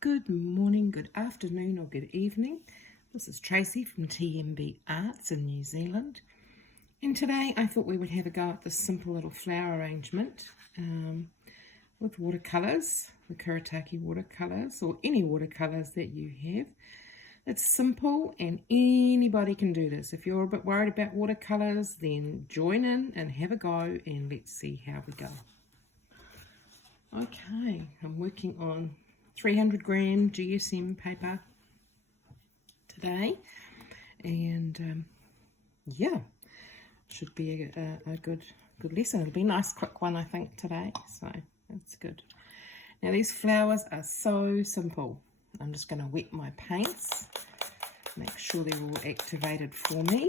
Good morning, good afternoon or good evening. This is Tracy from TMB Arts in New Zealand, and today I thought we would have a go at this simple little flower arrangement with watercolours, the Kuretake watercolours or any watercolours that you have. It's simple and anybody can do this. If you're a bit worried about watercolours, then join in and have a go and let's see how we go. Okay, I'm working on 300 gram GSM paper today, and yeah, should be a good lesson. It'll be a nice quick one I think today, so that's good. Now these flowers are so simple. I'm just going to wet my paints, make sure they're all activated for me,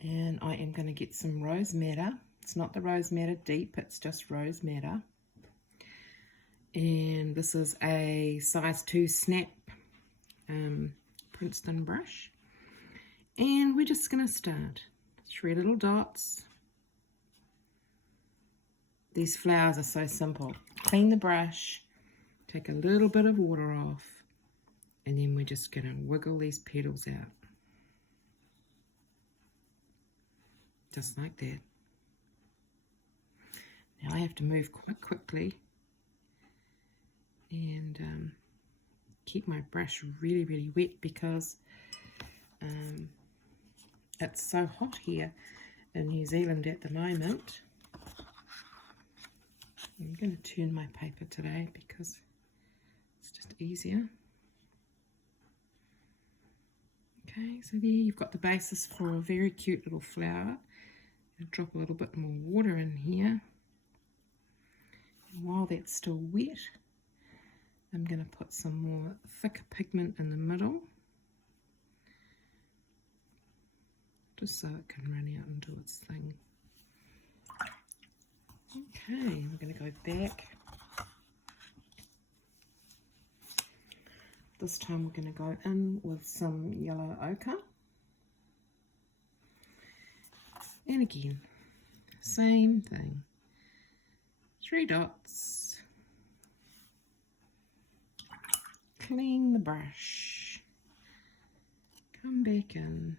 and I am going to get some rose madder. It's not the rose madder deep, it's just rose madder. And this is a size 2 snap Princeton brush. And we're just going to start. 3 little dots. These flowers are so simple. Clean the brush, take a little bit of water off, and then we're just going to wiggle these petals out. Just like that. Now I have to move quite quickly and keep my brush really wet because it's so hot here in New Zealand at the moment. I'm going to turn my paper today because it's just easier. Okay, so there you've got the basis for a very cute little flower. I'll drop a little bit more water in here. And while that's still wet, I'm going to put some more thick pigment in the middle, just so it can run out and do its thing. Okay, we're going to go back. This time we're going to go in with some yellow ochre. And again, same thing. 3 dots. Clean the brush. Come back in.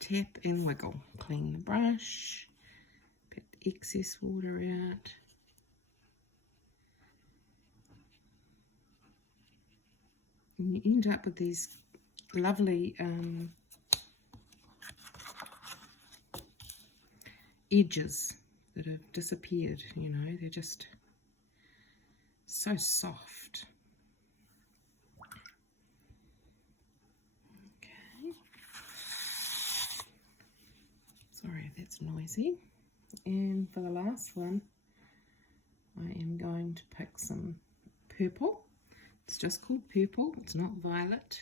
Tap and wiggle. Clean the brush. Get the excess water out. And you end up with these lovely edges that have disappeared, you know, they're just so soft. Okay. Sorry if that's noisy. And for the last one, I am going to pick some purple. It's just called purple, it's not violet.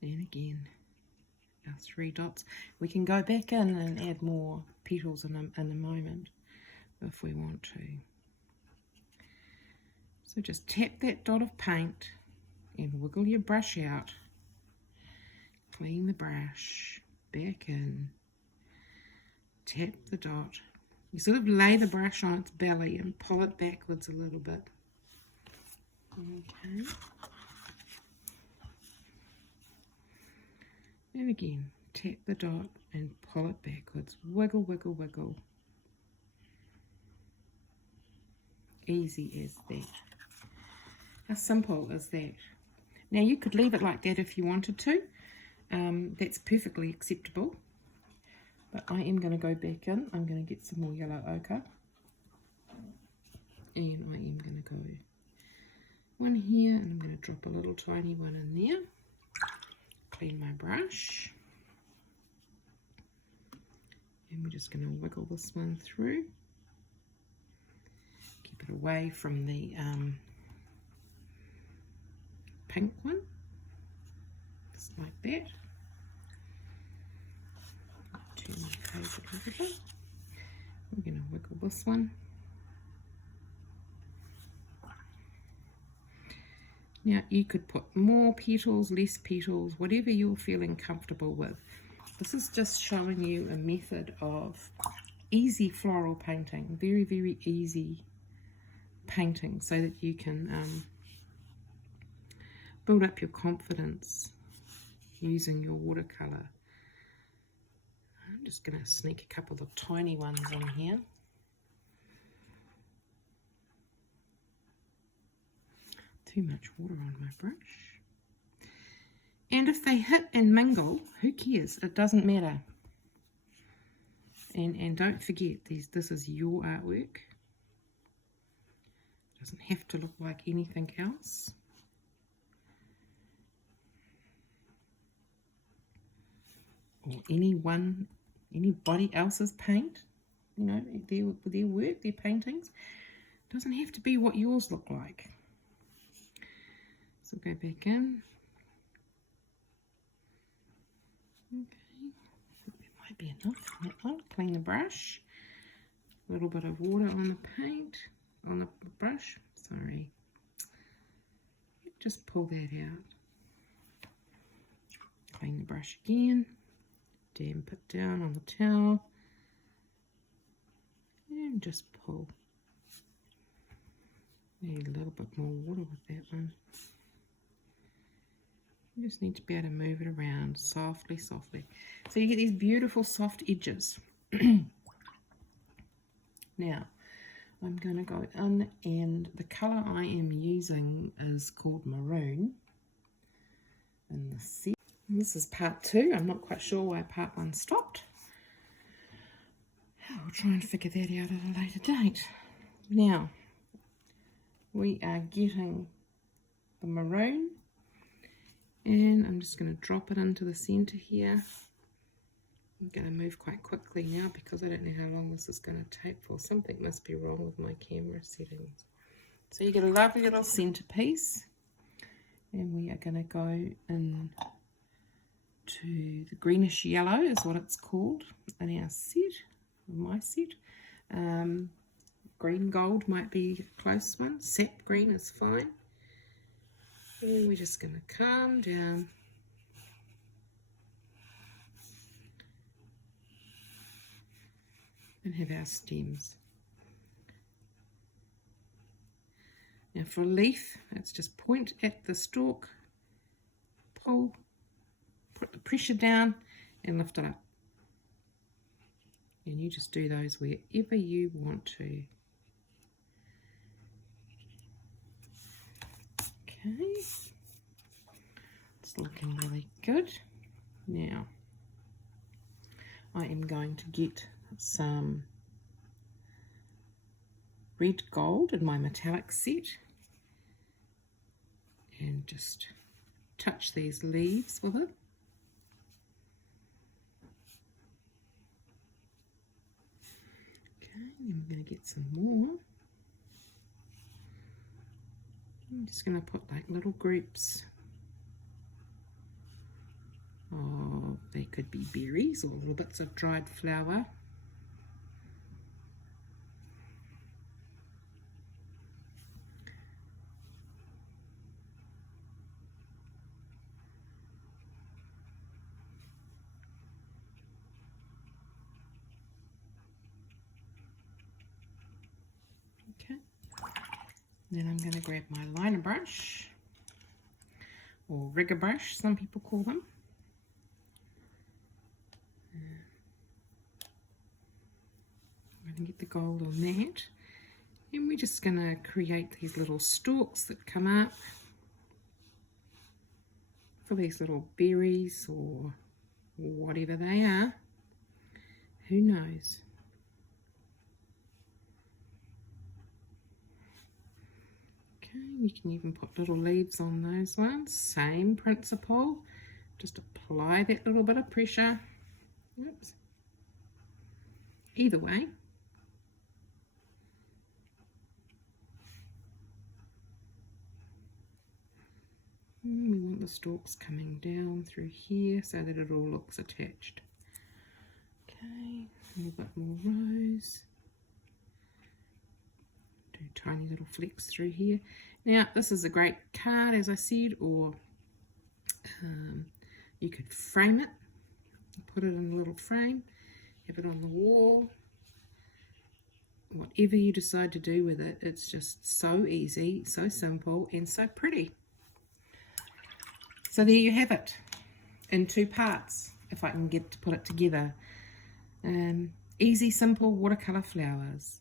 And again, our 3 dots. We can go back in and add more petals in a moment if we want to. So just tap that dot of paint and wiggle your brush out. Clean the brush, back in, tap the dot. You sort of lay the brush on its belly and pull it backwards a little bit. Okay. And again, tap the dot and pull it backwards. Wiggle, wiggle, wiggle. Easy as that. How simple is that? Now you could leave it like that if you wanted to. That's perfectly acceptable. But I am going to go back in. I'm going to get some more yellow ochre. And I am going to go one here, and I'm going to drop a little tiny one in there. Clean my brush, and we're just going to wiggle this one through. Keep it away from the pink one, just like that. Turn my page a little bit. We're going to wiggle this one. Now you could put more petals, less petals, whatever you're feeling comfortable with. This is just showing you a method of easy floral painting, very, very easy painting, so that you can build up your confidence using your watercolour. I'm just going to sneak a couple of tiny ones in here. Too much water on my brush. And if they hit and mingle, who cares? It doesn't matter. And don't forget, this is your artwork. It doesn't have to look like anything else. Or anybody else's paint, you know, their work, their paintings. It doesn't have to be what yours look like. So go back in. Okay, that might be enough for that one. Clean the brush. A little bit of water on the paint, on the brush. Sorry. Just pull that out. Clean the brush again. Damp it down on the towel. And just pull. Need a little bit more water with that one. You just need to be able to move it around softly, softly. So you get these beautiful soft edges. Now, I'm going to go in, and the colour I am using is called Maroon in the set. This is part 2. I'm not quite sure why part 1 stopped. We'll try and figure that out at a later date. Now, we are getting the maroon, and I'm just going to drop it into the centre here. I'm going to move quite quickly now because I don't know how long this is going to take for. Something must be wrong with my camera settings. So you get a lovely little centerpiece, and we are going to go in to the greenish yellow is what it's called in our set, my set. Green gold might be a close one. Sap green is fine. And we're just going to calm down. And have our stems. Now for a leaf, it's just point at the stalk, pull, put the pressure down and lift it up. And you just do those wherever you want to. Okay, it's looking really good. Now, I am going to get some red gold in my metallic set and just touch these leaves with it. Okay, then we're going to get some more. I'm just going to put like little groups of, they could be berries or little bits of dried flower. Okay. Then I'm going to grab my liner brush, or rigger brush, some people call them. I'm going to get the gold on that. And we're just going to create these little stalks that come up for these little berries or whatever they are. Who knows? You can even put little leaves on those ones. Same principle. Just apply that little bit of pressure. Oops. Either way. And we want the stalks coming down through here so that it all looks attached. Okay, a little bit more rose. Do tiny little flecks through here. Now, this is a great card, as I said, or you could frame it, put it in a little frame, have it on the wall, whatever you decide to do with it, it's just so easy, so simple, and so pretty. So there you have it, in 2 parts, if I can get to put it together. Easy, simple watercolour flowers.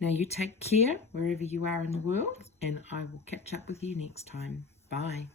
Now you take care wherever you are in the world, and I will catch up with you next time. Bye.